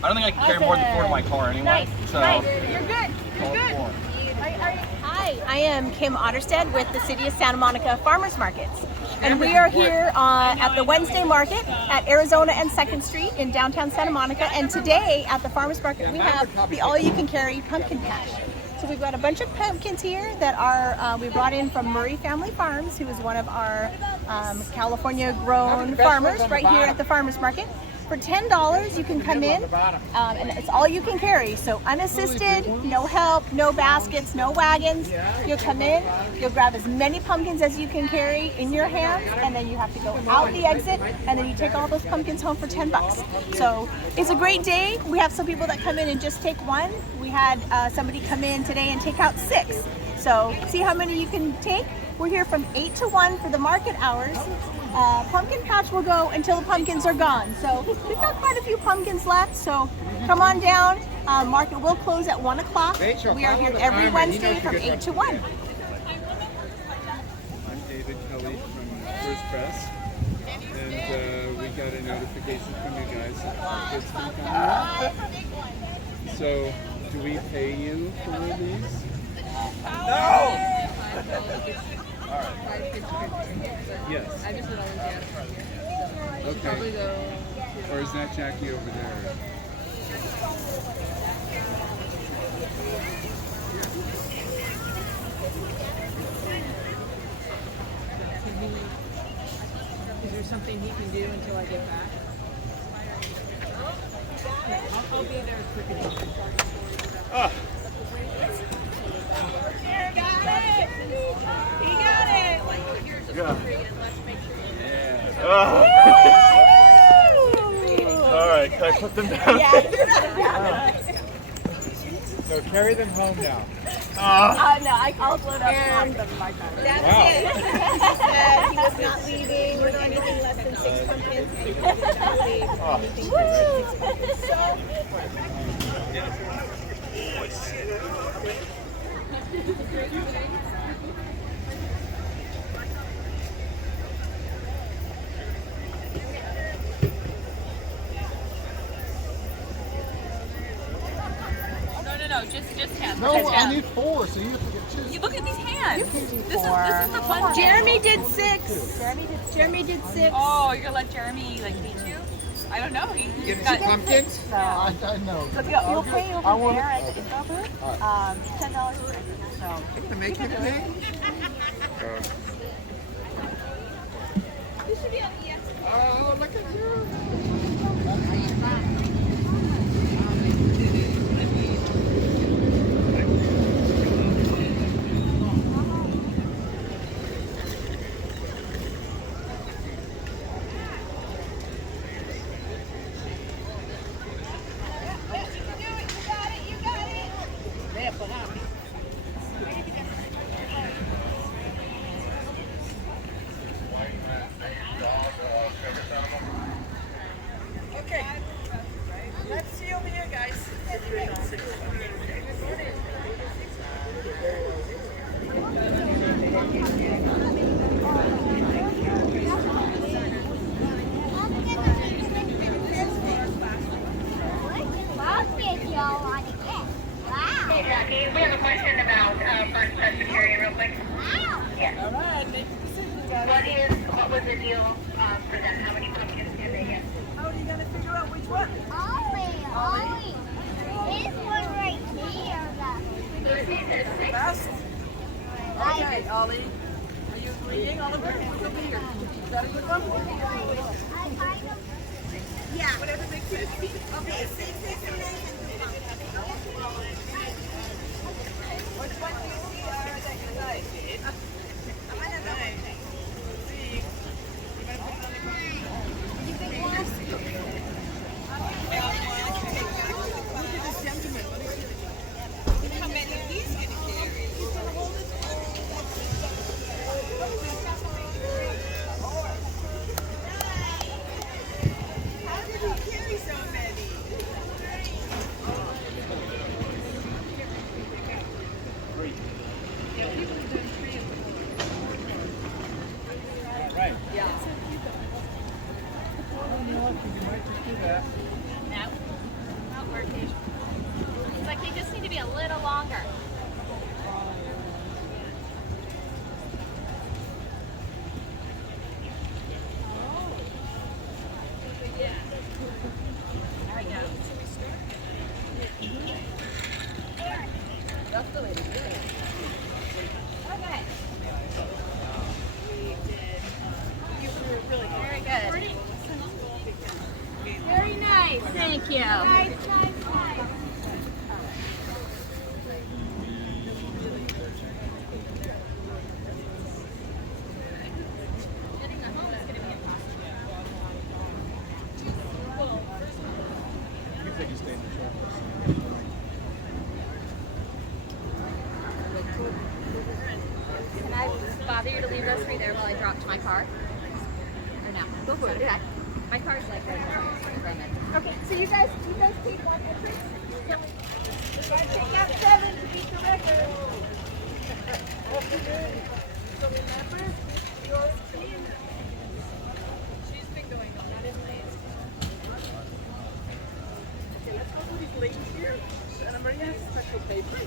I don't think I can carry more than 4 in my car anyway. Nice. So Nice. You're good. You're good. Hi, I am Kim Otterstead with the City of Santa Monica Farmers Markets. And we are here at the Wednesday Market at Arizona and 2nd Street in downtown Santa Monica. And today at the Farmers Market we have the all-you-can-carry pumpkin patch. So we've got a bunch of pumpkins here that are we brought in from Murray Family Farms, who is one of our California-grown farmers right here at the Farmers Market. For $10, you can come in, and it's all you can carry. So unassisted, no help, no baskets, no wagons. You'll come in, you'll grab as many pumpkins as you can carry in your hands, and then you have to go out the exit, and then you take all those pumpkins home for $10. So it's a great day. We have some people that come in and just take one. We had somebody come in today and take out 6. So see how many you can take. We're here from 8 to 1 for the market hours. Pumpkin patch will go until the pumpkins are gone. So we've got quite a few pumpkins left, so come on down. Market will close at 1 o'clock. We are here every Wednesday from 8 to 1. I'm David Kelly from First Press, and we got a notification from you guys that it's been coming up. So, do we pay you for these? No! Yes. I just would always ask. Okay. Or is that Jackie over there? Is there something he can do until I get back? I'll be there as quick as possible. He got it! All right, can I put them down? Yeah, So carry them home now. no, I'll load up and them in my car. That's it. He said he was not leaving with anything less than 6 pumpkins. And he did not leave with anything less than 6 pumpkins. No, just hands. No, I need 4, so you have to get 2. You look at these hands. This is the fun. Jeremy did 6. Jeremy did 6. Oh, you're gonna let Jeremy like beat you? I don't know. He got pumpkins? I know. You'll pay over there at the info booth. $10 for it. So To make him pay? you should be on the Oh, look at you. Okay. Let's see over here, guys. Hey Jackie, we have a question about First Press Security real quick. Yeah. All right, make a decision, guys. What was the deal for them? How many pumpkins did they get? How are you going to figure out which one? Ollie. This one right here. Best? Okay, Ollie. Are you agreeing, Oliver? What's over here? Is that a good one? Yeah. Whatever makes sense. Okay. Which one do you see that you like? I'm gonna go. See. You better put it on the ground. You think one? Look at this gentleman. Let me see. Look how many he's gonna carry. He's gonna hold it. How did he carry so many? Thank you. Can I bother you to leave those 3 there while I drop to my car? Or no? Go for it. Okay. My car's like right now. Okay, so you guys take one entrance. We gotta take out 7 to beat the record. So remember, your team. She's been going on. That is late. Okay, let's go to these lanes here. Santa Maria has special paper.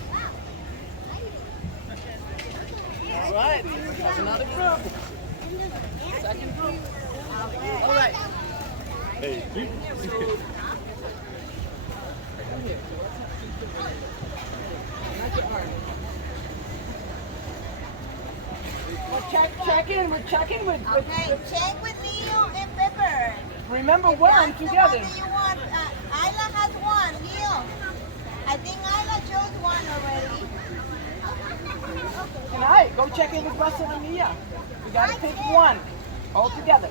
All right, that's another group. Second group. All right. Hey. We're checking with Okay, check with Leo and Pepper. remember If one that's the together. one that you want, Isla has one, Leo. I think Isla chose one already. And I go check in with Russell and Mia. We gotta pick one all together.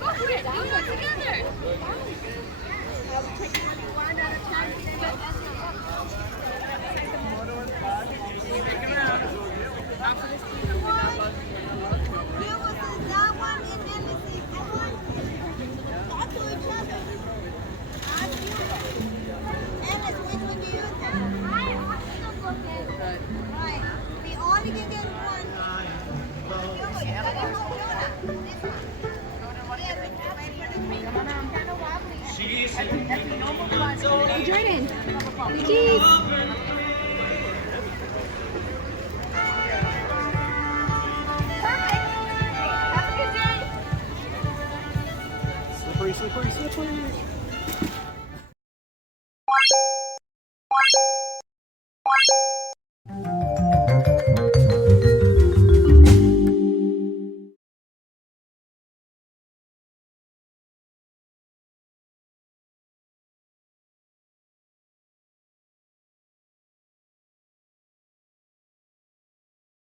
Go for it. Do it together. That one and then let's see. Talk to each other. Ask you. Alice, which one do you have? Right. We only can get one. Jordan, the keys. Slippery, slippery, slippery.